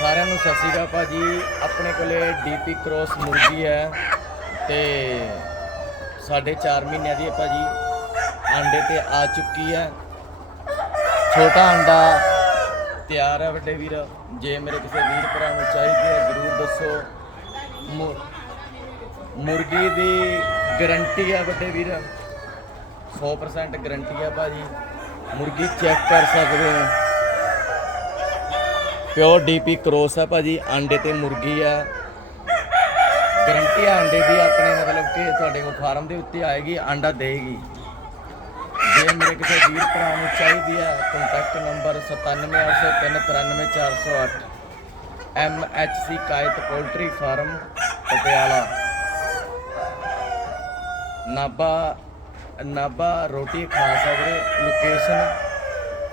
ਸਾਰਿਆਂ ਨੂੰ ਸਤਿ ਸ਼੍ਰੀ ਅਕਾਲ ਭਾਜੀ। ਆਪਣੇ ਕੋਲੇ ਡੀਪੀ ਕ੍ਰੋਸ ਮੁਰਗੀ ਹੈ ਤੇ 4.5 ਮਹੀਨਿਆਂ ਦੀ ਹੈ ਭਾਜੀ। ਆਂਡੇ ਤੇ ਆ ਚੁੱਕੀ ਹੈ। ਛੋਟਾ ਆਂਡਾ ਤਿਆਰ ਹੈ ਵੱਡੇ ਵੀਰ। ਜੇ ਮੇਰੇ ਕਿਸੇ ਵੀਰ ਭਰਾ ਨੂੰ ਚਾਹੀਦੀ ਹੈ ਜ਼ਰੂਰ ਦੱਸੋ। ਮੁਰਗੀ ਦੀ ਗਰੰਟੀ ਹੈ ਵੱਡੇ ਵੀਰ, 100% ਗਰੰਟੀ ਹੈ ਭਾਜੀ। ਮੁਰਗੀ ਚੈੱਕ ਕਰ ਸਕਦੇ ਹੋ, ਪਿਓਰ ਡੀਪੀ ਕ੍ਰੋਸ ਹੈ ਭਾਜੀ। ਆਂਡੇ ਤੇ ਮੁਰਗੀ ਆ, ਗਰੰਟੀ ਆ ਆਂਡੇ ਦੀ ਆਪਣੇ, ਮਤਲਬ ਕਿ ਤੁਹਾਡੇ ਕੋਲ ਫਾਰਮ ਦੇ ਉੱਤੇ ਆਏਗੀ, ਆਂਡਾ ਦੇਗੀ। ਜੇ ਮੇਰੇ ਕਿਸੇ ਵੀਰ ਭਰਾ ਨੂੰ ਚਾਹੀਦੀ ਹੈ ਕੰਟੈਕਟ ਨੰਬਰ 9780393408। MHC ਕਾਇਤ ਪੋਲਟਰੀ ਫਾਰਮ ਪਟਿਆਲਾ, ਨਾਭਾ ਰੋਟੀ ਖਾ ਸਕਦੇ। ਲੋਕੇਸ਼ਨ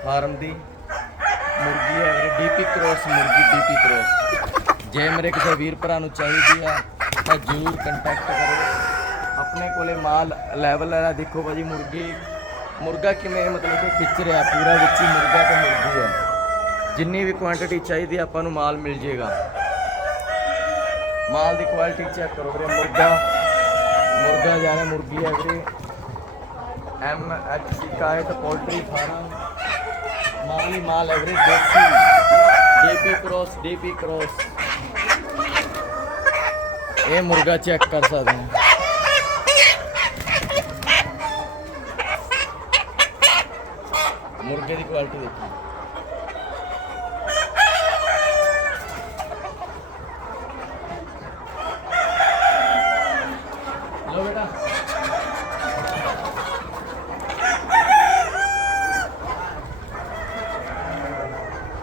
ਫਾਰਮ ਦੀ ਮੁਰਗੀ ਹੈ ਵੀਰੇ, ਡੀਪੀ ਕ੍ਰੋਸ ਮੁਰਗੀ, ਡੀਪੀ ਕ੍ਰੋਸ। ਜੇ ਮੇਰੇ ਕਿਸੇ ਵੀਰ ਭਰਾ ਨੂੰ ਚਾਹੀਦੀ ਆ ਤਾਂ ਜ਼ਰੂਰ ਕੰਟੈਕਟ ਕਰੋ। ਆਪਣੇ ਕੋਲੇ ਮਾਲ ਲੈਵਲ ਹੈ। ਦੇਖੋ ਭਾਜੀ ਮੁਰਗਾ ਕਿਵੇਂ ਮਤਲਬ ਕਿ ਖਿੱਚ ਰਿਹਾ ਪੂਰਾ ਵਿੱਚ ਹੀ ਮੁਰਗਾ ਤੇ ਮੁਰਗੀ ਹੈ। ਜਿੰਨੀ ਵੀ ਕੁਆਂਟੀਟੀ ਚਾਹੀਦੀ ਆਪਾਂ ਨੂੰ ਮਾਲ ਮਿਲ ਜੇਗਾ। ਮਾਲ ਦੀ ਕੁਆਲਿਟੀ ਚੈੱਕ ਕਰੋ ਵੀਰੇ। ਮੁਰਗਾ ਜਾਨੇ ਮੁਰਗੀ ਹੈ ਵੀਰੇ। MHC ਕਾਇਤ ਪੋਲਟਰੀ ਫਾਰਮ, ਮਾਲ ਹੀ ਮਾਲ ਹੈ ਵੀਰੇ, ਦੇਸੀ ਡੀਪੀ ਕ੍ਰੋਸ। ਇਹ ਮੁਰਗਾ ਚੈੱਕ ਕਰ ਸਕਦੇ ਹੋ। ਮੁਰਗੇ ਦੀ ਕੁਆਲਿਟੀ ਦੇਖੋ।